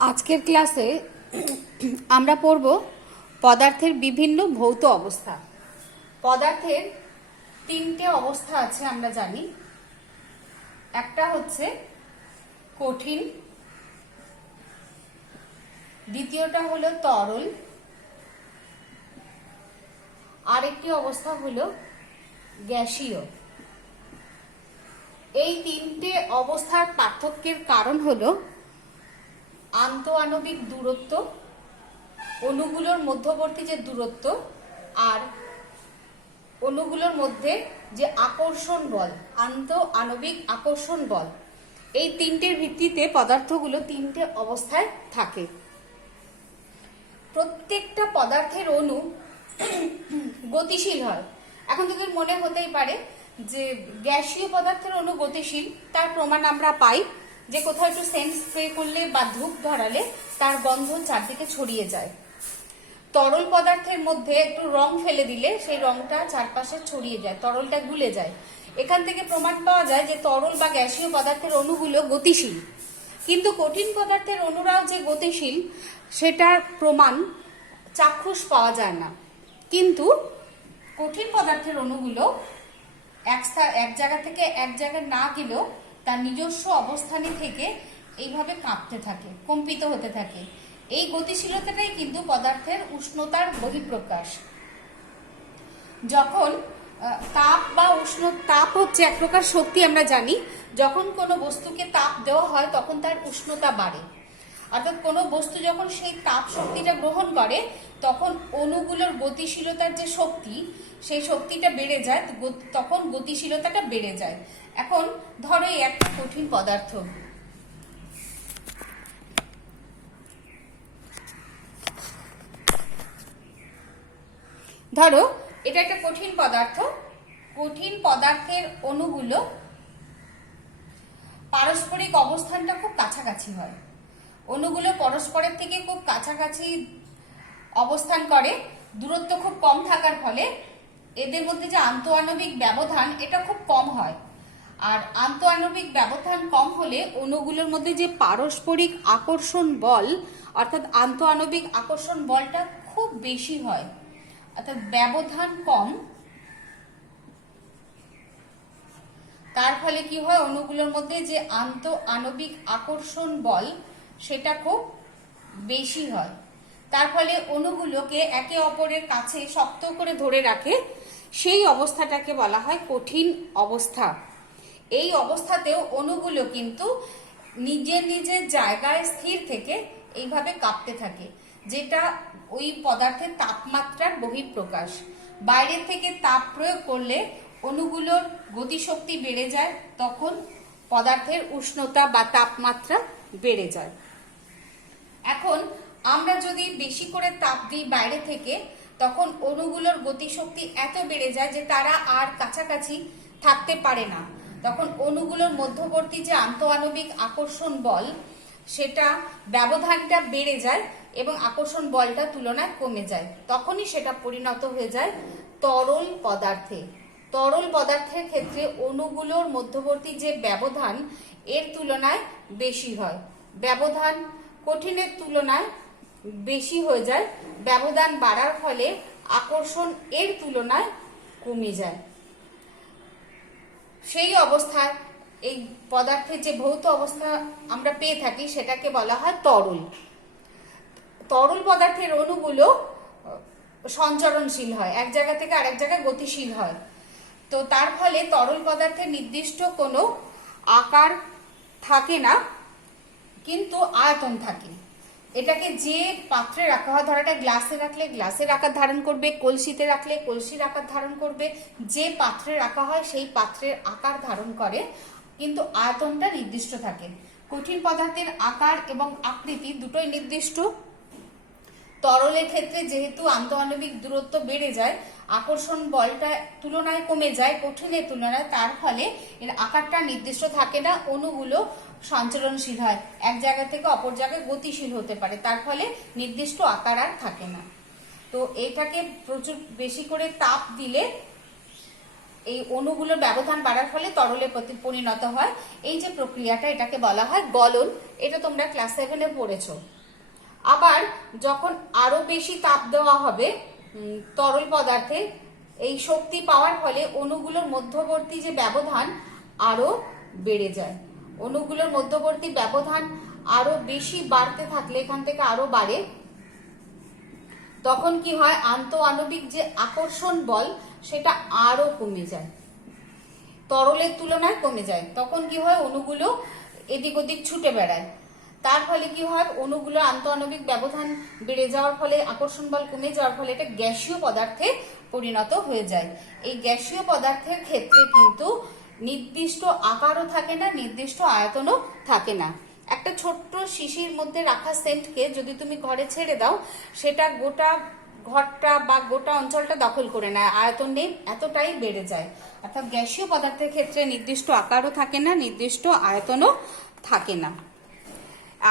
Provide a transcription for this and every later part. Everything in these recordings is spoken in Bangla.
আজকের ক্লাসে আমরা পড়ব পদার্থের বিভিন্ন ভৌত অবস্থা। পদার্থের তিনটে অবস্থা আছে আমরা জানি। একটা হচ্ছে কঠিন, দ্বিতীয়টা হলো তরল, আরেকটি অবস্থা হলো গ্যাসীয়। এই তিনটে অবস্থার পার্থক্যের কারণ হলো আন্তঃআণবিক দূরত্ব, অণুগুলোর মধ্যবর্তী যে দূরত্ব, আর অণুগুলোর মধ্যে যে আকর্ষণ বল, আন্তঃআণবিক আকর্ষণ বল। এই তিনটের ভিত্তিতে পদার্থগুলো তিনটে অবস্থায় থাকে। প্রত্যেকটা পদার্থের অণু গতিশীল হয়। এখন তোদের মনে হতেই পারে যে গ্যাসীয় পদার্থের অণু গতিশীল, তার প্রমাণ আমরা পাই যে কোথাও একটু সেন্ট স্প্রে করলে বা ধূপ ধরালে তার গন্ধ চারদিকে ছড়িয়ে যায়। তরল পদার্থের মধ্যে একটু রং ফেলে দিলে সেই রংটা চারপাশে ছড়িয়ে যায়, তরলটা গুলে যায়। এখান থেকে প্রমাণ পাওয়া যায় যে তরল বা গ্যাসীয় পদার্থের অণুগুলো গতিশীল। কিন্তু কঠিন পদার্থের অণুরাও যে গতিশীল সেটার প্রমাণ চাক্ষুষ পাওয়া যায় না। কিন্তু কঠিন পদার্থের অণুগুলো এক জায়গা থেকে এক জায়গায় না গেলেও তার নিজস্ব অবস্থানে থেকে এইভাবে কাঁপতে থাকে, কম্পিত হতে থাকে। এই গতিশীলতাটাই কিন্তু পদার্থের উষ্ণতার বহিঃপ্রকাশ। যখন তাপ বা তাপ হচ্ছে এক প্রকার শক্তি, আমরা জানি যখন কোনো বস্তুকে তাপ দেওয়া হয় তখন তার উষ্ণতা বাড়ে। অর্থাৎ কোনো বস্তু যখন সেই তাপ শক্তিটা গ্রহণ করে তখন অণুগুলোর গতিশীলতার যে শক্তি, সেই শক্তিটা বেড়ে যায়, তখন গতিশীলতাটা বেড়ে যায়। এখন ধরো এই একটা কঠিন পদার্থ, ধরো এটা একটা কঠিন পদার্থ। কঠিন পদার্থের অণুগুলো পারস্পরিক অবস্থানটা খুব কাছাকাছি হয়। অণুগুলো পরস্পরের থেকে খুব কাছাকাছি অবস্থান করে, দূরত্ব খুব কম থাকার ফলে এদের মধ্যে যে আন্তঃআণবিক ব্যবধান এটা খুব কম হয়। আর আন্তঃআণবিক ব্যবধান কম হলে অণুগুলোর মধ্যে যে পারস্পরিক আকর্ষণ বল, অর্থাৎ আন্তঃআণবিক আকর্ষণ বলটা খুব বেশি হয়। অর্থাৎ ব্যবধান কম, তার ফলে কি হয়, অণুগুলোর মধ্যে যে আন্তঃআণবিক আকর্ষণ বল সেটা খুব বেশি হয়। তার ফলে অণুগুলোকে একে অপরের কাছে শক্ত করে ধরে রাখে। সেই অবস্থাটাকে বলা হয় কঠিন অবস্থা। এই অবস্থাতেও অণুগুলো কিন্তু নিজের নিজের জায়গায় স্থির থেকে এইভাবে কাঁপতে থাকে, যেটা ওই পদার্থের তাপমাত্রার বহিঃপ্রকাশ। বাইরে থেকে তাপ প্রয়োগ করলে অণুগুলোর গতিশক্তি বেড়ে যায়, তখন পদার্থের উষ্ণতা বা তাপমাত্রা বেড়ে যায়। এখন আমরা যদি বেশি করে তাপ দিই বাইরে থেকে, তখন অণুগুলোর গতিশক্তি এত বেড়ে যায় যে তারা আর কাছাকাছি থাকতে পারে না। তখন অণুগুলোর মধ্যবর্তী যে আন্তঃআণবিক আকর্ষণ বল, সেটা ব্যবধানটা বেড়ে যায় এবং আকর্ষণ বলটা তুলনায় কমে যায়। তখনই সেটা পরিণত হয়ে যায় তরল পদার্থে। তরল পদার্থের ক্ষেত্রে অণুগুলোর মধ্যবর্তী যে ব্যবধান এর তুলনায় বেশি হয়, ব্যবধান কঠিনের তুলনায় বেশি হয়ে যায়। ব্যবধান বাড়ার ফলে আকর্ষণ এর তুলনায় কমে যায়। সেই অবস্থায় এই পদার্থের যে ভৌত অবস্থা আমরা পেয়ে থাকি সেটাকে বলা হয় তরল। তরল পদার্থের অণুগুলো সঞ্চরণশীল হয়, এক জায়গা থেকে আরেক জায়গায় গতিশীল হয়। তো তার ফলে তরল পদার্থের নির্দিষ্ট কোনো আকার থাকে না, কিন্তু আয়তন থাকে। এটাকে যে পাত্রে রাখা হয়, ধর এটা গ্লাসে রাখলে গ্লাসের আকার ধারণ করবে, কলসিতে রাখলে কলসির আকার ধারণ করবে। যে পাত্রে রাখা হয় সেই পাত্রের আকার ধারণ করে, কিন্তু আয়তনটা নির্দিষ্ট থাকে। কঠিন পদার্থের আকার এবং আকৃতি দুটোই নির্দিষ্ট। তরলের ক্ষেত্রে যেহেতু আন্তঃআণবিক দূরত্ব বেড়ে যায়, আকর্ষণ বলটা তুলনায় কমে যায় কঠিনের তুলনায়, তার ফলে এর আকারটা নির্দিষ্ট থাকে না। অণুগুলো সঞ্চরণশীল হয়, এক জায়গা থেকে অপর জায়গায় গতিশীল হতে পারে, তার ফলে নির্দিষ্ট আকার আর থাকে না। তো এটাকে প্রচুর বেশি করে তাপ দিলে এই অণুগুলোর ব্যবধান বাড়ার ফলে তরলে পরিণত হয়। এই যে প্রক্রিয়াটা, এটাকে বলা হয় গলন। এটা তোমরা ক্লাস 7-এ পড়েছো। আবার যখন আরো বেশি তাপ দেওয়া হবে তরল পদার্থে, এই শক্তি পাওয়ার ফলে অণুগুলোর মধ্যবর্তী যে ব্যবধান আরো বেড়ে যায়। অণুগুলোর মধ্যবর্তী ব্যবধান আরো বেশি বাড়তে থাকলে, এখান থেকে আরো বাড়ে, তখন কি হয়, আন্তঃআণবিক যে আকর্ষণ বল সেটা আরো কমে যায়, তরলের তুলনায় কমে যায়। তখন কি হয়, অণুগুলো এদিক ওদিক ছুটে বেড়ায়। তার ফলে কি হয়, অণুগুলো আন্তঃআণবিক ব্যবধান বেড়ে যাওয়ার ফলে, আকর্ষণ বল কমে যাওয়ার ফলে এটা গ্যাসীয় পদার্থে পরিণত হয়ে যায়। এই গ্যাসীয় পদার্থের ক্ষেত্রে কিন্তু নির্দিষ্ট আকারও থাকে না, নির্দিষ্ট আয়তনও থাকে না। একটা ছোট্ট শিশির মধ্যে রাখা সেন্টকে যদি তুমি ঘরে ছেড়ে দাও, সেটা গোটা ঘরটা বা গোটা অঞ্চলটা দখল করে নেয়, আয়তন নেই, এতটাই বেড়ে যায়। অর্থাৎ গ্যাসীয় পদার্থের ক্ষেত্রে নির্দিষ্ট আকারও থাকে না, নির্দিষ্ট আয়তনও থাকে না।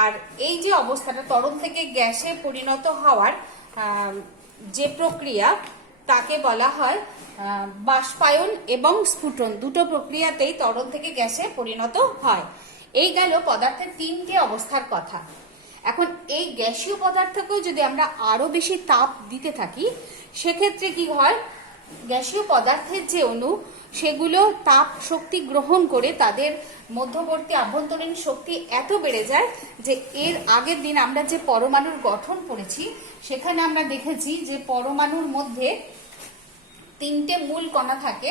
আর এই যে অবস্থাটা, তরল থেকে গ্যাসে পরিণত হওয়ার যে প্রক্রিয়া, তাকে বলা হয় বাষ্পায়ন এবং স্ফুটন। দুটো প্রক্রিয়াতেই তরল থেকে গ্যাসে পরিণত হয়। এই গেল পদার্থের 3টে অবস্থার কথা। এখন এই গ্যাসীয় পদার্থকেও যদি আমরা আরো বেশি তাপ দিতে থাকি, সেক্ষেত্রে কি হয়, গ্যাসীয় পদার্থের যে অণু, সেগুলো তাপ শক্তি গ্রহণ করে তাদের মধ্যবর্তী আভ্যন্তরীণ শক্তি এত বেড়ে যায় যে এর আগের দিন আমরা যে পরমাণুর গঠন পড়েছি, সেখানে আমরা দেখেছি যে পরমাণুর মধ্যে 3টে মূল কণা থাকে।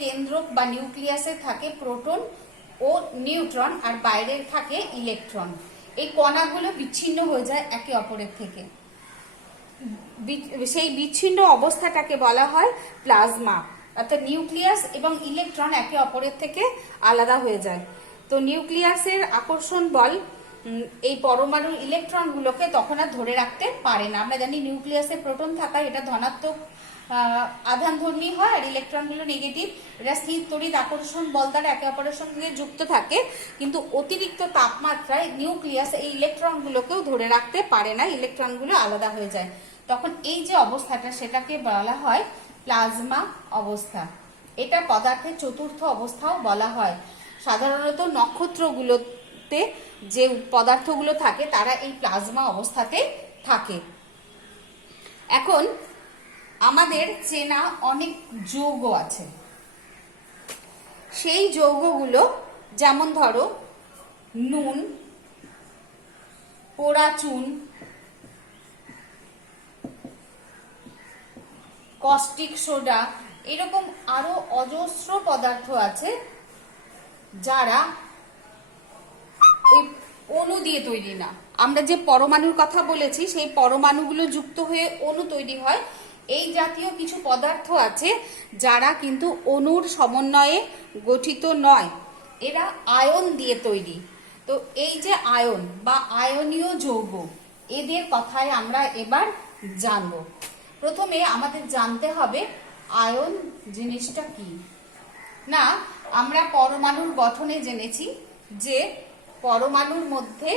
কেন্দ্রক বা নিউক্লিয়াসে থাকে প্রোটন ও নিউট্রন, আর বাইরে থাকে ইলেকট্রন। এই কণাগুলো বিচ্ছিন্ন হয়ে যায় একে অপরের থেকে। সেই বিচ্ছিন্ন অবস্থাটাকে বলা হয় প্লাজমা। অর্থাৎ নিউক্লিয়াস এবং ইলেকট্রন একে অপরের থেকে আলাদা হয়ে যায়। তো নিউক্লিয়াসের আকর্ষণ বল এই পরমাণুর ইলেকট্রনগুলোকে তখন আর ধরে রাখতে পারে না। আমরা জানি নিউক্লিয়াসে প্রোটন থাকা, এটা ধনাত্মক আধানধর্মী হয়, আর ইলেকট্রনগুলো নেগেটিভ। এরা স্থির তড়িৎ আকর্ষণ বল দ্বারা একে অপরের সঙ্গে যুক্ত থাকে, কিন্তু অতিরিক্ত তাপমাত্রায় নিউক্লিয়াস এই ইলেকট্রনগুলোকেও ধরে রাখতে পারে না, ইলেকট্রনগুলো আলাদা হয়ে যায়। তখন এই যে অবস্থাটা, সেটাকে বলা হয় প্লাজমা অবস্থা। এটা পদার্থের চতুর্থ অবস্থাও বলা হয়। সাধারণত নক্ষত্রগুলোতে যে পদার্থগুলো থাকে তারা এই প্লাজমা অবস্থাতে থাকে। এখন আমাদের চেনা অনেক যৌগ আছে। সেই যৌগগুলো যেমন ধরো নুন, পোড়া চুন, কস্টিক সোডা, এরকম আরো অজস্র পদার্থ আছে যারা ওই অণু দিয়ে তৈরি না। আমরা যে পরমাণুর কথা বলেছি, সেই পরমাণুগুলো যুক্ত হয়ে অণু তৈরি হয়। এই জাতীয় কিছু পদার্থ আছে যারা কিন্তু অণুর সমন্বয়ে গঠিত নয়, এরা আয়ন দিয়ে তৈরি। তো এই যে আয়ন বা আয়নীয় যৌগ, এদের কথায় আমরা এবার জানব। প্রথমে আমাদের জানতে হবে আয়ন জিনিসটা কি। না, আমরা পরমাণুর গঠনে জেনেছি যে পরমাণুর মধ্যে,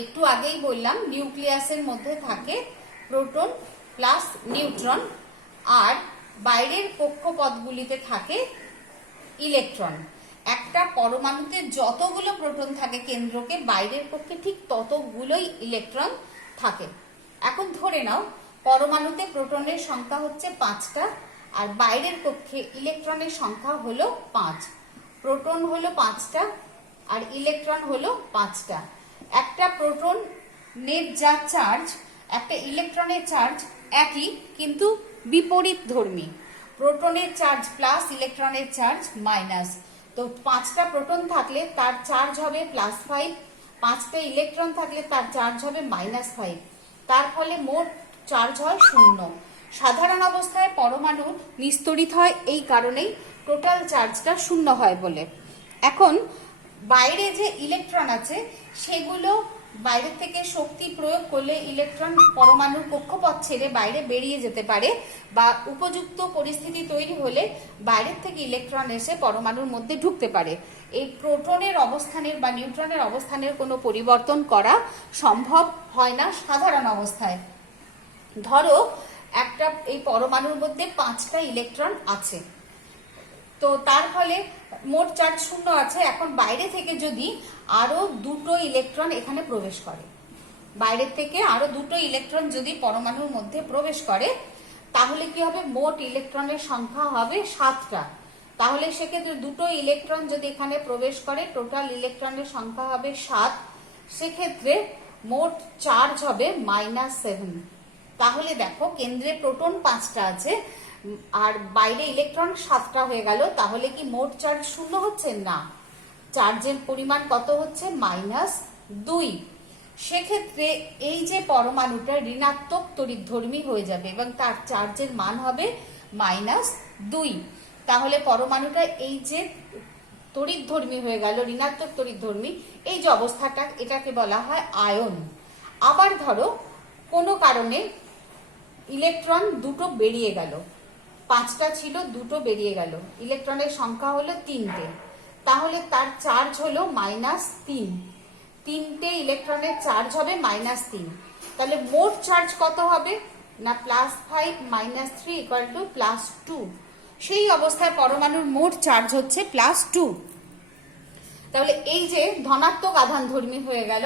একটু আগেই বললাম, নিউক্লিয়াসের মধ্যে থাকে প্রোটন প্লাস নিউট্রন, আর বাইরের কক্ষপথগুলিতে থাকে ইলেকট্রন। একটা পরমাণুতে যতগুলো প্রোটন থাকে কেন্দ্রকে, বাইরের কক্ষে ঠিক ততগুলোই ইলেকট্রন থাকে। এখন ধরে নাও পরমাণুতে প্রোটনের সংখ্যা হচ্ছে 5টা, আর বাইরের কক্ষে ইলেকট্রনের সংখ্যা হলো 5। প্রোটন হলো 5টা আর ইলেকট্রন হলো 5টা। একটা প্রোটনের যা চার্জ, একটা ইলেকট্রনের চার্জ একই, কিন্তু বিপরীত ধর্মী। প্রোটনের চার্জ প্লাস, ইলেকট্রনের চার্জ মাইনাস। তো 5টা প্রোটন থাকলে তার চার্জ হবে +5, 5টা ইলেকট্রন থাকলে তার চার্জ হবে -5। তার ফলে মোট চার্জ হয় 0। সাধারণ অবস্থায় পরমাণু নিস্তড়িত হয় এই কারণেই, টোটাল চার্জটা 0 হয় বলে। এখন বাইরে যে ইলেকট্রন আছে, সেগুলো বাইরে থেকে শক্তি প্রয়োগ করলে ইলেকট্রন পরমাণুর কক্ষপথ ছেড়ে বাইরে বেরিয়ে যেতে পারে, বা উপযুক্ত পরিস্থিতি তৈরি হলে বাইরের থেকে ইলেকট্রন এসে পরমাণুর মধ্যে ঢুকতে পারে। এই প্রোটনের অবস্থানের বা নিউট্রনের অবস্থানের কোনো পরিবর্তন করা সম্ভব হয় না সাধারণ অবস্থায়। ধরো একটা এই পরমাণুর মধ্যে 5টা ইলেকট্রন আছে, তো তার ফলে মোট চার্জ 0 আছে। এখন বাইরে থেকে যদি আরো 2টো ইলেকট্রন এখানে প্রবেশ করে, বাইরের থেকে আরো 2টো ইলেকট্রন যদি পরমাণুর মধ্যে প্রবেশ করে, তাহলে কি হবে, মোট ইলেকট্রনের সংখ্যা হবে 7টা। তাহলে সেক্ষেত্রে 2টো ইলেকট্রন যদি এখানে প্রবেশ করে, টোটাল ইলেকট্রনের সংখ্যা হবে 7। সেক্ষেত্রে মোট চার্জ হবে -7। তাহলে দেখো কেন্দ্রে প্রোটন 5টা আছে আর বাইরে ইলেকট্রন 7টা হয়ে গেল, তাহলে কি মোট চার্জ 0 হচ্ছে? না, চার্জের পরিমাণ কত হচ্ছে? -2। সেক্ষেত্রে এই যে পরমাণুটা ঋণাত্মক তড়িৎধর্মী হয়ে যাবে এবং তার চার্জের মান হবে -2। তাহলে পরমাণুটা এই যে তড়িৎধর্মী হয়ে গেল, ঋণাত্মক তড়িৎধর্মী, এই যে অবস্থাটা, এটাকে বলা হয় আয়ন। আবার ধরো কোনো কারণে ইলেকট্রন 2টো বেরিয়ে গেল, 5টা ছিল, 2টো বেরিয়ে গেল, ইলেকট্রনের সংখ্যা হলো 3টে, তাহলে তার চার্জ হলো -3। 3টে ইলেকট্রনের চার্জ হবে -3। তাহলে মোট চার্জ কত হবে না, +5 - 3 = +2। সেই অবস্থায় পরমাণুর মোট চার্জ হচ্ছে +2। তাহলে এই যে ধনাত্মক আধানধর্মী হয়ে গেল,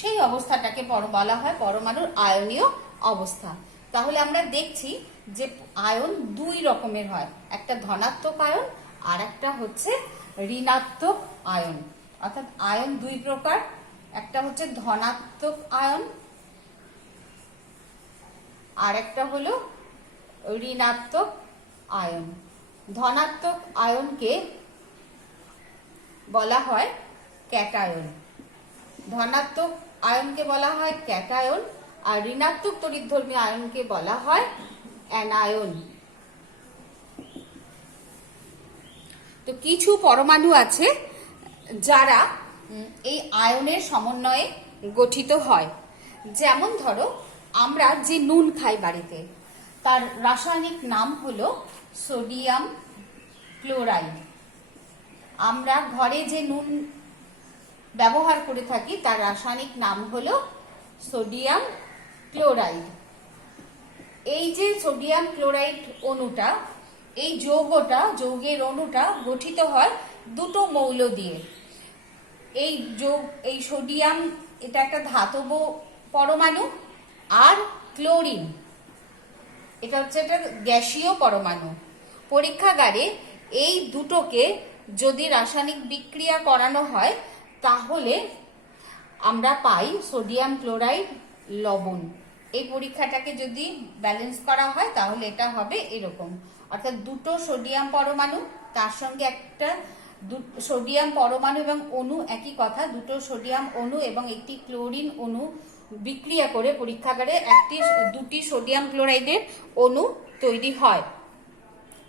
সেই অবস্থাটাকে বলা হয় পরমাণুর আয়নীয় অবস্থা। তাহলে আমরা দেখছি যে আয়ন 2 রকমের হয়, একটা ধনাত্মক আয়ন আর একটা হচ্ছে ঋণাত্মক আয়ন। অর্থাৎ আয়ন 2 প্রকার, একটা হচ্ছে ধনাত্মক আয়ন আর একটা হলো ঋণাত্মক আয়ন। ধনাত্মক আয়নকে বলা হয় ক্যাটায়ন, ধনাত্মক আয়নকে বলা হয় ক্যাটায়ন, আর ঋণাত্মক তড়িৎধর্মী আয়নকে বলা হয় অ্যানায়ন। তো কিছু পরমাণু আছে যারা এই আয়নের সমন্বয়ে গঠিত হয়। যেমন ধরো আমরা যে নুন খাই বাড়িতে, তার রাসায়নিক নাম হলো সোডিয়াম ক্লোরাইড। আমরা ঘরে যে নুন ব্যবহার করে থাকি তার রাসায়নিক নাম হলো সোডিয়াম ক্লোরাইড। এই যে সোডিয়াম ক্লোরাইড অণুটা, এই যৌগের অণুটা গঠিত হয় 2টো মৌল দিয়ে। এই সোডিয়াম, এটা একটা ধাতব পরমাণু, আর ক্লোরিন, এটা হচ্ছে একটা গ্যাসীয় পরমাণু। পরীক্ষাগারে এই দুটোকে যদি রাসায়নিক বিক্রিয়া করানো হয়, তাহলে আমরা পাই সোডিয়াম ক্লোরাইড লবণ। এই পরীক্ষাটাকে যদি ব্যালেন্স করা হয় তাহলে এটা হবে এরকম, অর্থাৎ 2টো সোডিয়াম পরমাণু, তার সঙ্গে একটা সোডিয়াম পরমাণু এবং অণু, একই কথা, 2টো সোডিয়াম অণু এবং একটি ক্লোরিন অণু বিক্রিয়া করে পরীক্ষাগারে 2টি সোডিয়াম ক্লোরাইডের অণু তৈরি হয়।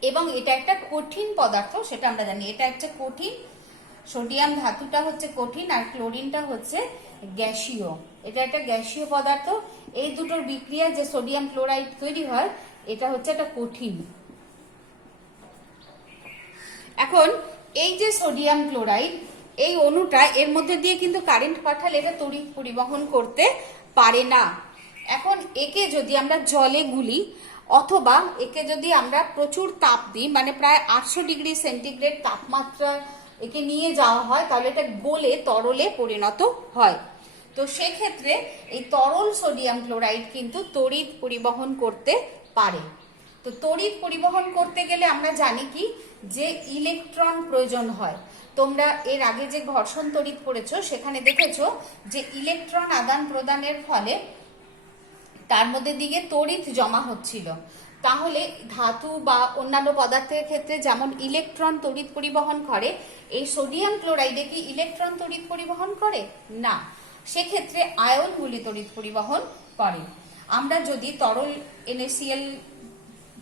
এবং এটা একটা কঠিন পদার্থ, সেটা আমরা জানি, এটা একটা কঠিন, সোডিয়াম ধাতুটা হচ্ছে কঠিন আর ক্লোরিনটা হচ্ছে গ্যাসীয়। এটা একটা গ্যাসীয় পদার্থ। এই দুটোর বিক্রিয়া যে সোডিয়াম ক্লোরাইড তৈরি হয়, এটা হচ্ছে একটা কঠিন। এখন এই যে সোডিয়াম ক্লোরাইড, এই অণুটা, এর মধ্যে দিয়ে কিন্তু কারেন্ট পাঠালে এটা তড়িৎ পরিবহন করতে পারে না। এখন একে যদি আমরা জলে গুলি অথবা একে যদি আমরা প্রচুর তাপ দিই, মানে প্রায় 800 ডিগ্রি সেন্টিগ্রেড তাপমাত্রা একে নিয়ে যাওয়া হয়, তাহলে এটা গলে তরলে পরিণত হয়। তো সেক্ষেত্রে এই তরল সোডিয়াম ক্লোরাইড কিন্তু তড়িৎ পরিবহন করতে পারে। তো তড়িৎ পরিবহন করতে গেলে আমরা জানি কি, যে ইলেকট্রন প্রয়োজন হয়। তোমরা এর আগে যে ঘর্ষণ তড়িৎ পড়েছো, সেখানে দেখেছো যে ইলেকট্রন আদান প্রদানের ফলে তার মধ্যে দিকে তড়িৎ জমা হচ্ছিল। তাহলে ধাতু বা অন্যান্য পদার্থের ক্ষেত্রে যেমন ইলেকট্রন তড়িৎ পরিবহন করে, এই সোডিয়াম ক্লোরাইডে কি ইলেকট্রন তড়িৎ পরিবহন করে? না, সেক্ষেত্রে আয়নগুলি তড়িৎ পরিবহন করে। আমরা যদি তরল NaCl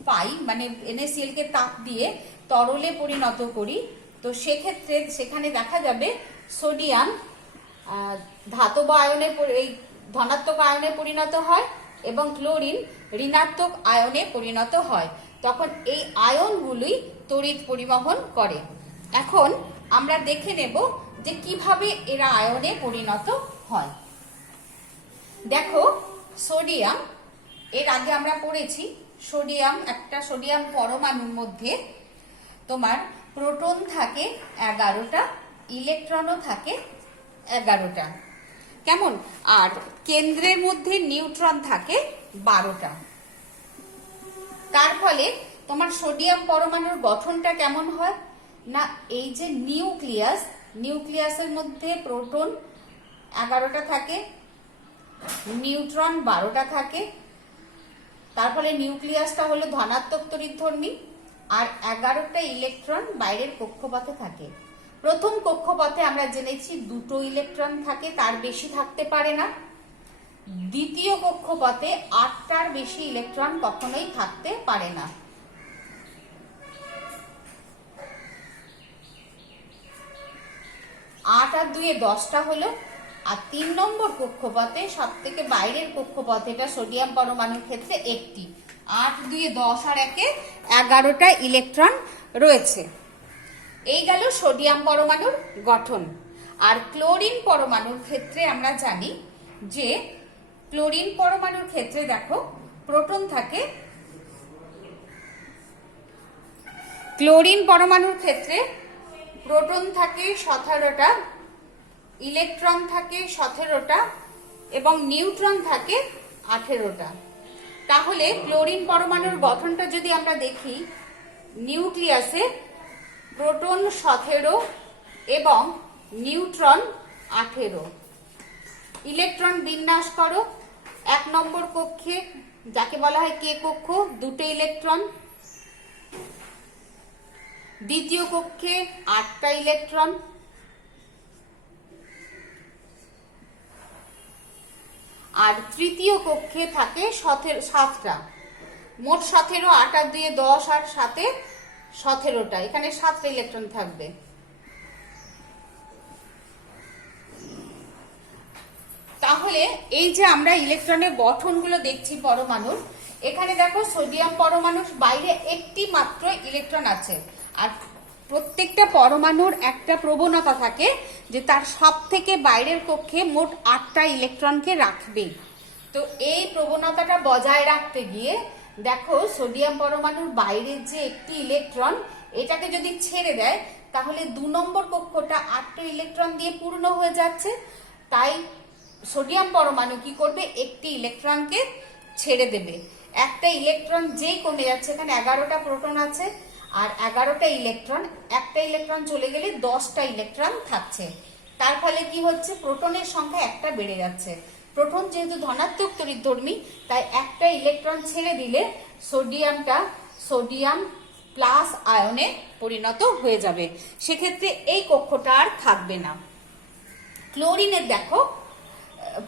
পাই, মানে NaCl কে তাপ দিয়ে তরলে পরিণত করি, তো সেক্ষেত্রে সেখানে দেখা যাবে সোডিয়াম ধাতব আয়নে, এই ধনাত্মক আয়নে পরিণত হয় এবং ক্লোরিন ঋণাত্মক আয়নে পরিণত হয়। তখন এই আয়নগুলি তড়িৎ পরিবহন করে। এখন আমরা দেখে নেব যে কিভাবে এরা আয়নে পরিণত হয়। দেখো, সোডিয়াম, এর আগে আমরা পড়েছি একটা সোডিয়াম পরমাণুর মধ্যে তোমার প্রোটন থাকে 11টা, ইলেকট্রনও থাকে 11টা, কেমন? আর কেন্দ্রের মধ্যে নিউট্রন থাকে 12টা। তার ফলে তোমার সোডিয়াম পরমাণুর গঠনটা কেমন হয় না, এই যে নিউক্লিয়াসের মধ্যে প্রোটন 11টা থাকে, নিউট্রন 12টা থাকে। তার ফলে নিউক্লিয়াসটা হলো ধনাত্মক তড়িৎধর্মী, আর 11টা ইলেকট্রন বাইরের কক্ষপথে থাকে। প্রথম কক্ষপথে আমরা জেনেছি 2টো ইলেকট্রন থাকে, তার বেশি থাকতে পারে না। দ্বিতীয় কক্ষপথে 8টার বেশি ইলেকট্রন কখনোই থাকতে পারে না। আট আর 2 10টা হলো। আর 3 নম্বর কক্ষপথে, সব থেকে বাইরের কক্ষপথে, এটা সোডিয়াম পরমাণুর ক্ষেত্রে একটি। 8, 2, 10 আর 1 11টা ইলেকট্রন রয়েছে। এই গেল সোডিয়াম পরমাণুর গঠন। আর ক্লোরিন পরমাণুর ক্ষেত্রে আমরা জানি যে ক্লোরিন পরমাণুর ক্ষেত্রে দেখো প্রোটন থাকে, ক্লোরিন পরমাণুর ক্ষেত্রে প্রোটন থাকে 17টা, ইলেকট্রন থাকে 17টা এবং নিউট্রন থাকে 18টা। তাহলে ক্লোরিন পরমাণুর গঠনটা যদি আমরা দেখি, নিউক্লিয়াসে প্রোটন 17 এবং নিউট্রন 18। ইলেকট্রন বিন্যাস করো। 1 নম্বর কক্ষে, যাকে বলা হয় কে কক্ষ, 2টে ইলেকট্রন। দ্বিতীয় কক্ষে 8টা ইলেকট্রন। আর তৃতীয় কক্ষে থাকে 7টা। মোট 17, 8 আর 2 10 আর 7 17টা। এখানে 7টা ইলেকট্রন থাকবে। তাহলে এই যে আমরা ইলেকট্রনের গঠনগুলো দেখছি পরমাণুর, এখানে দেখো সোডিয়াম পরমাণুর বাইরে একটি মাত্র ইলেকট্রন আছে। আর প্রত্যেকটা পরমাণুর একটা প্রবণতা থাকে যে তার সব থেকে বাইরের কক্ষে মোট 8টা ইলেকট্রনকে রাখবে। তো এই প্রবণতাটা বজায় রাখতে গিয়ে দেখো সোডিয়াম পরমাণুর বাইরের যে একটি ইলেকট্রন, এটাকে যদি ছেড়ে দেয় তাহলে 2 নম্বর কক্ষটা 8টা ইলেকট্রন দিয়ে পূর্ণ হয়ে যাচ্ছে। তাই সোডিয়াম পরমাণু কি করবে, একটি ইলেকট্রনকে ছেড়ে দেবে। একটা ইলেকট্রন যেই কমে যাচ্ছে, এখানে 11টা প্রোটন আছে আর 11টা ইলেকট্রন, একটা ইলেকট্রন চলে গেলে 10টা ইলেকট্রন থাকছে। তার ফলে কি হচ্ছে, প্রোটনের সংখ্যা একটা বেড়ে যাচ্ছে। প্রোটন যেহেতু ধনাত্মক তড়িৎধর্মী, তাই একটা ইলেকট্রন ছেড়ে দিলে সোডিয়ামটা সোডিয়াম প্লাস আয়নে পরিণত হয়ে যাবে। সেক্ষেত্রে এই কক্ষটা আর থাকবে না। ক্লোরিনের দেখো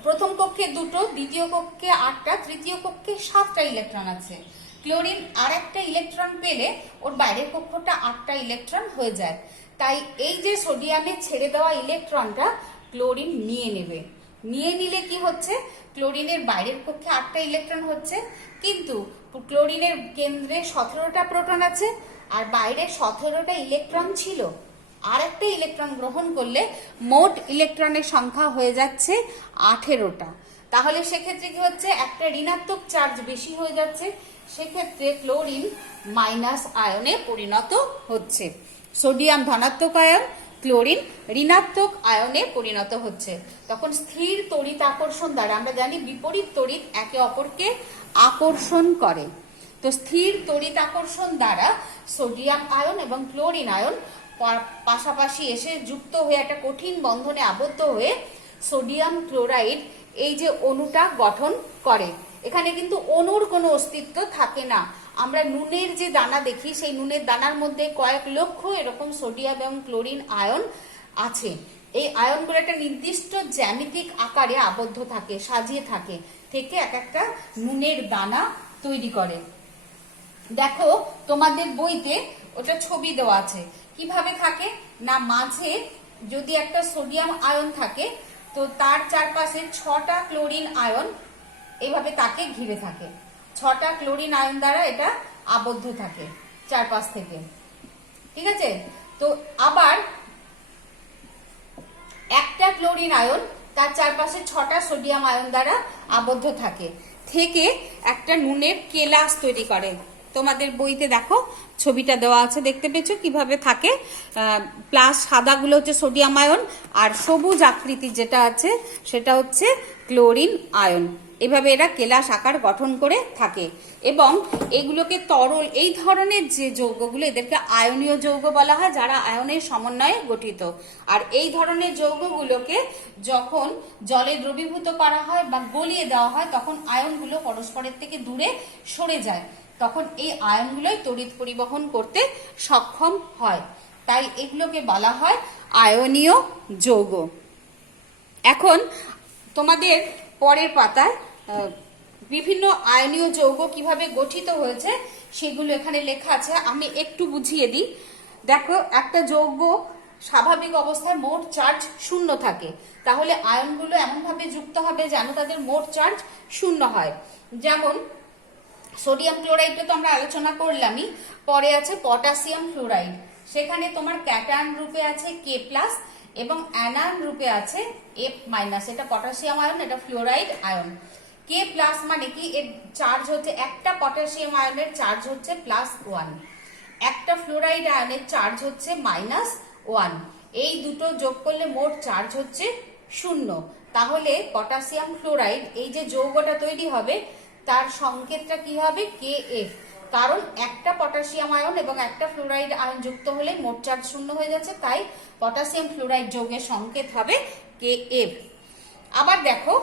প্রথম কক্ষে 2টো, দ্বিতীয় কক্ষে 8টা, তৃতীয় কক্ষে 7টা ইলেকট্রন আছে। ক্লোরিন আর একটা ইলেকট্রন পেলে ওর বাইরের কক্ষটা 8টা ইলেকট্রন হয়ে যায়। তাই এই যে সোডিয়ামে ছেড়ে দেওয়া ইলেকট্রনটা ক্লোরিন নিয়ে নেবে। নিয়ে নিলে কি হচ্ছে, ক্লোরিনের বাইরের কক্ষে 8টা ইলেকট্রন হচ্ছে, কিন্তু ক্লোরিনের কেন্দ্রে 17টা প্রোটন আছে আর বাইরে 17টা ইলেকট্রন ছিল। আর একটা ইলেকট্রন গ্রহণ করলে মোট ইলেকট্রনের সংখ্যা হয়ে যাচ্ছে 18টা। তাহলে সেক্ষেত্রে কি হচ্ছে, একটা ঋণাত্মক চার্জ বেশি হয়ে যাচ্ছে। সেক্ষেত্রে ক্লোরিন মাইনাস আয়নে পরিণত হচ্ছে। সোডিয়াম ধনাত্মক আয়ন, ক্লোরিন ঋণাত্মক আয়নে পরিণত হচ্ছে। তখন স্থির তড়িৎ আকর্ষণ দ্বারা, আমরা জানি বিপরীত তড়িৎ একে অপরকে আকর্ষণ করে, তো স্থির তড়িৎ আকর্ষণ দ্বারা সোডিয়াম আয়ন এবং ক্লোরিন আয়ন পাশাপাশি এসে যুক্ত হয়ে একটা কঠিন বন্ধনে আবদ্ধ হয়ে সোডিয়াম ক্লোরাইড এই যে অণুটা গঠন করে। এখানে কিন্তু অণুর কোনো অস্তিত্ব থাকে না। আমরা নুনের যে দানা দেখি, সেই নুনের দানার মধ্যে কয়েক লক্ষ এরকম সোডিয়াম এবং ক্লোরিন আয়ন আছে। এই আয়নগুলো একটা নির্দিষ্ট জ্যামিতিক আকারে আবদ্ধ থাকে, সাজিয়ে থাকে, থেকে এক একটা নুনের দানা তৈরি করে। দেখো তোমাদের বইতে ওটা ছবি দেওয়া আছে। কিভাবে থাকে না, মাঝে যদি একটা সোডিয়াম আয়ন থাকে তো তার চারপাশে 6টা ক্লোরিন আয়ন এভাবে তাকে ঘিরে থাকে। 6টা ক্লোরিন আয়ন দ্বারা এটা আবদ্ধ থাকে চারপাশ থেকে, ঠিক আছে। তো আবার একটা ক্লোরিন আয়ন তার চারপাশে 6টা সোডিয়াম আয়ন দ্বারা আবদ্ধ থাকে। থেকে একটা নুনের কেলাস তৈরি করে। তোমাদের বইতে দেখো ছবিটা দেওয়া আছে, দেখতে পেয়েছো কিভাবে থাকে। প্লাস সাদাগুলো হচ্ছে সোডিয়াম আয়ন, আর সবুজ আকৃতির যেটা আছে সেটা হচ্ছে ক্লোরিন আয়ন। এভাবে এরা কেলাস আকার গঠন করে থাকে এবং এগুলোকে তরল, এই ধরনের যে যৌগগুলো এদেরকে আয়নীয় যৌগ বলা হয়, যারা আয়নের সমন্বয়ে গঠিত। আর এই ধরনের যৌগগুলোকে যখন জলে দ্রবীভূত করা হয় বা গলিয়ে দেওয়া হয় তখন আয়নগুলো পরস্পরের থেকে দূরে সরে যায়, তখন এই আয়নগুলোই তড়িৎ পরিবহন করতে সক্ষম হয়, তাই এগুলোকে বলা হয় আয়নীয় যৌগ। এখন তোমাদের পরের পাতায় বিভিন্ন আয়নীয় যৌগ কিভাবে গঠিত হয়েছে সেগুলো এখানে লেখা আছে, আমি একটু বুঝিয়ে দিই। দেখো, একটা যৌগ স্বাভাবিক অবস্থায় মোট চার্জ 0 থাকে, তাহলে আয়নগুলো এমনভাবে যুক্ত হবে যেন তাদের মোট চার্জ 0 হয়। যেমন সোডিয়াম ক্লোরাইডটা তো আমরা আলোচনা করলামই, পরে আছে পটাশিয়াম ফ্লোরাইড, সেখানে তোমার ক্যাটায়ন রূপে আছে K+ এবং অ্যানায়ন রূপে আছে F-, এটা পটাশিয়াম আয়ন, এটা ফ্লোরাইড আয়ন। K+ মানে কি, এর চার্জ হচ্ছে, একটা পটাশিয়াম আয়নের চার্জ হচ্ছে +1, একটা ফ্লোরাইড আয়নের চার্জ হচ্ছে -1, এই দুটো যোগ করলে মোট চার্জ হচ্ছে 0। তাহলে পটাশিয়াম ফ্লোরাইড, এই যে যৌগটা তৈরি হবে তার সংকেতটা কি হবে, Kf, কারণ একটা পটাশিয়াম আয়ন এবং একটা ফ্লোরাইড আয়ন যুক্ত হলে মোট চার্জ 0 হয়ে যাচ্ছে, তাই পটাশিয়াম ফ্লোরাইড যৌগের সংকেত হবে Kf। আবার দেখো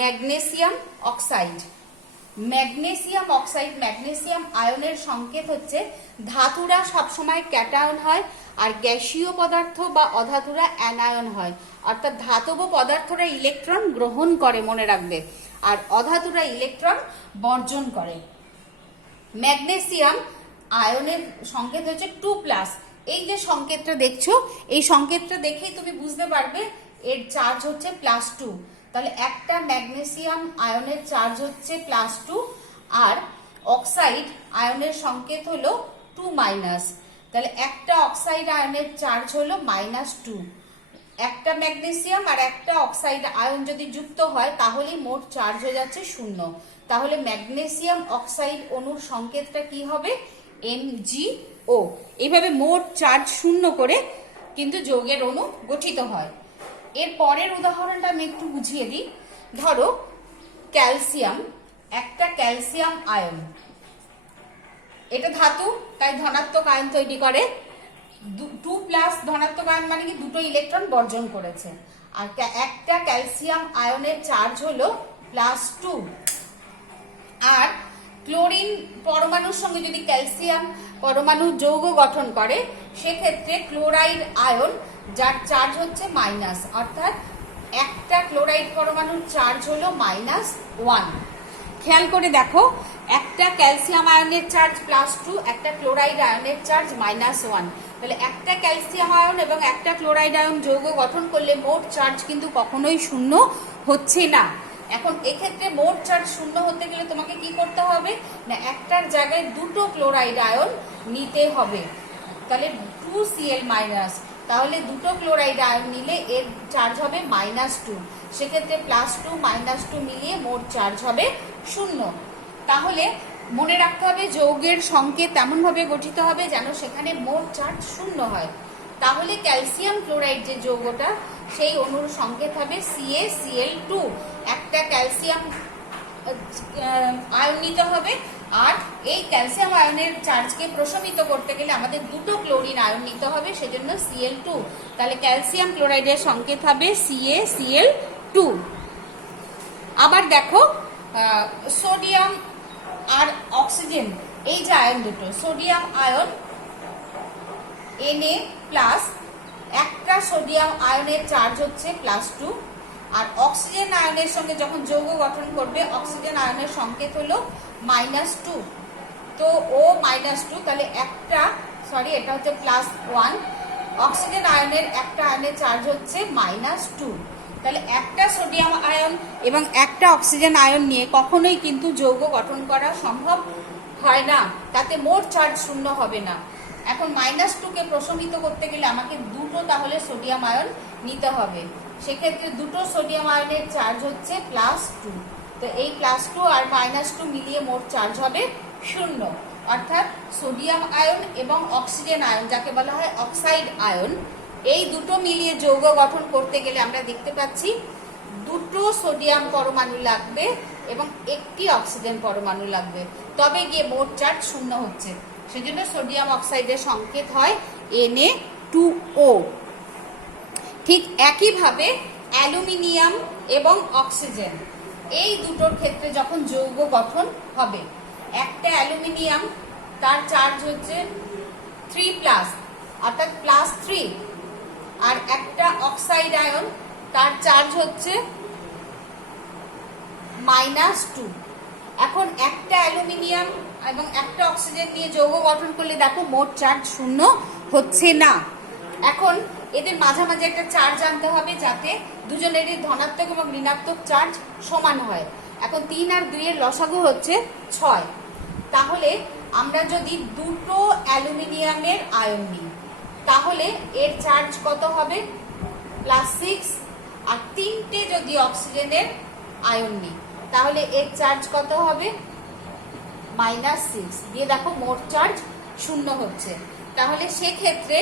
magnesium oxide, magnesium oxide, magnesium আয়নের সংকেত হচ্ছে, ধাতুরা সবসময় ক্যাটায়ন হয় আর গ্যাসীয় পদার্থ বা অধাতুরা অ্যানায়ন হয়, অর্থাৎ ধাতব পদার্থরা ইলেকট্রন গ্রহণ করে, মনে রাখবে, আর অধাতুরা ইলেকট্রন বর্জন করে। ম্যাগনেসিয়াম আয়নের সংকেত হচ্ছে 2+, এই যে সংকেতটা দেখছো এই সংকেতটা দেখেই তুমি বুঝতে পারবে এর চার্জ হচ্ছে +2, তাহলে একটা ম্যাগনেসিয়াম আয়নের চার্জ হচ্ছে +2 আর অক্সাইড আয়নের সংকেত হলো 2-, তাহলে একটা অক্সাইড আয়নের চার্জ হলো -2। একটা ম্যাগনেসিয়াম আর একটা অক্সাইড আয়ন যদি যুক্ত হয় তাহলেই মোট চার্জ হয়ে যাচ্ছে 0। তাহলে ম্যাগনেসিয়াম অক্সাইড অণুর সংকেতটা কি হবে, MgO। এইভাবে মোট চার্জ 0 করে কিন্তু যৌগের অণু গঠিত হয়। এর পরের উদাহরণটা আমি একটু বুঝিয়ে দিই। ধরো ক্যালসিয়াম, একটা ক্যালসিয়াম আয়ন, এটা ধাতু তাই ধনাত্মক আয়ন তৈরি করে, 2+ ধনাত্মক আয়ন মানে কি দুটো ইলেকট্রন বর্জন করেছে, আর একটা ক্যালসিয়াম আয়নের চার্জ হলো +2। আর ক্লোরিন পরমাণুর সঙ্গে যদি ক্যালসিয়াম পরমাণু যৌগ গঠন করে সেক্ষেত্রে ক্লোরাইড আয়ন যার চার্জ হচ্ছে মাইনাস, অর্থাৎ একটা ক্লোরাইড পরমাণুর চার্জ হলো -1। খেয়াল করে দেখো, একটা ক্যালসিয়াম আয়নের চার্জ +2, একটা ক্লোরাইড আয়নের চার্জ -1, তাহলে একটা ক্যালসিয়াম আয়ন এবং একটা ক্লোরাইড আয়ন যৌগ গঠন করলে মোট চার্জ কিন্তু কখনোই 0 হচ্ছে না। এখন এক্ষেত্রে মোট চার্জ 0 হতে গেলে তোমাকে কি করতে হবে না, একটার জায়গায় দুটো ক্লোরাইড আয়ন নিতে হবে, তাহলে 2Cl-, তাহলে দুটো ক্লোরাইড আয়ন নিলে এর চার্জ হবে -2, সেক্ষেত্রে +2 -2 মিলিয়ে মোট চার্জ হবে 0। তাহলে মনে রাখতে হবে যৌগের সংকেত তেমনভাবে গঠিত হবে যেন সেখানে মোট চার্জ 0 হয়। তাহলে ক্যালসিয়াম ক্লোরাইড যে যৌগটা সেই অণুর সংকেত হবে CaCl2, একটা ক্যালসিয়াম আয়ন নিতে হবে, আর এই ক্যালসিয়াম আয়নের চার্জকে প্রশমিত করতে গেলে আমাদের দুটো ক্লোরিন আয়ন নিতে হবে, সেজন্য Cl2, তাহলে ক্যালসিয়াম ক্লোরাইডের সংকেত হবে CaCl2। আবার দেখো সোডিয়াম আর অক্সিজেন, এই যে আয়ন দুটো, সোডিয়াম আয়ন Na+, একটা সোডিয়াম আয়নের চার্জ হচ্ছে +2, আর অক্সিজেন আয়নের সঙ্গে যখন যৌগ গঠন করবে অক্সিজেন আয়নের সংকেত হলো -2, তো O-2, তাহলে একটা, সরি এটা হচ্ছে +1, অক্সিজেন আয়নের একটা আয়নের চার্জ হচ্ছে -2, তাহলে একটা সোডিয়াম আয়ন এবং একটা অক্সিজেন আয়ন নিয়ে কখনোই কিন্তু যৌগ গঠন করা সম্ভব হয় না, তাতে মোট চার্জ 0 হবে না। এখন -2 কে প্রশমিত করতে গেলে আমাকে দুটো তাহলে সোডিয়াম আয়ন নিতে হবে, সেক্ষেত্রে দুটো সোডিয়াম আয়নের চার্জ হচ্ছে +2, তো এই +2 আর -2 মিলিয়ে মোট চার্জ হবে 0। অর্থাৎ সোডিয়াম আয়ন এবং অক্সিজেন আয়ন, যাকে বলা হয় অক্সাইড আয়ন, এই দুটো মিলিয়ে যৌগ গঠন করতে গেলে আমরা দেখতে পাচ্ছি দুটো সোডিয়াম পরমাণু লাগবে এবং একটি অক্সিজেন পরমাণু লাগবে, তবে গিয়ে মোট চার্জ 0 হচ্ছে। সেজন্য সোডিয়াম অক্সাইডের সংকেত হয় Na2O। ঠিক একইভাবে অ্যালুমিনিয়াম এবং অক্সিজেন, এই দুটোর ক্ষেত্রে যখন যৌগ গঠন হবে, একটা অ্যালুমিনিয়াম তার চার্জ হচ্ছে 3+, অর্থাৎ +3, আর একটা অক্সাইড আয়ন তার চার্জ হচ্ছে -2। এখন একটা অ্যালুমিনিয়াম এবং একটা অক্সিজেন নিয়ে যৌগ গঠন করলে দেখো মোট চার্জ 0 হচ্ছে না। এখন এদের মাঝামাঝি একটা চার্জ আনতে হবে যাতে দুজনেরই ধনাত্মক এবং ঋণাত্মক চার্জ সমান হয়। এখন 3 আর 2 এর লসাগু হচ্ছে 6। তাহলে আমরা যদি দুটো অ্যালুমিনিয়ামের আয়ন নিই তাহলে এর চার্জ কত হবে? +6। আর 3টে যদি অক্সিজেনের আয়ন নিই তাহলে এর চার্জ কত হবে? -6। দিয়ে দেখো মোট চার্জ 0 হচ্ছে। তাহলে সেক্ষেত্রে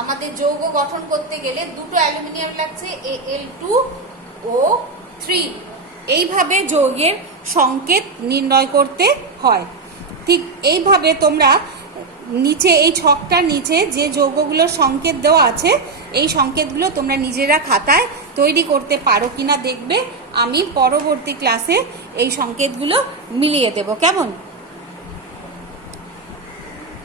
আমাদের যৌগ গঠন করতে গেলে দুটো অ্যালুমিনিয়াম লাগছে, Al2O3। এইভাবে যৌগের সংকেত নির্ণয় করতে হয়। ঠিক এইভাবে তোমরা নিচে এই ছকটার নিচে যে যৌগগুলোর সংকেত দেওয়া আছে এই সংকেতগুলো তোমরা নিজেরা খাতায় তৈরি করতে পারো কিনা দেখবে। আমি পরবর্তী ক্লাসে এই সংকেতগুলো মিলিয়ে দেব। কেমন?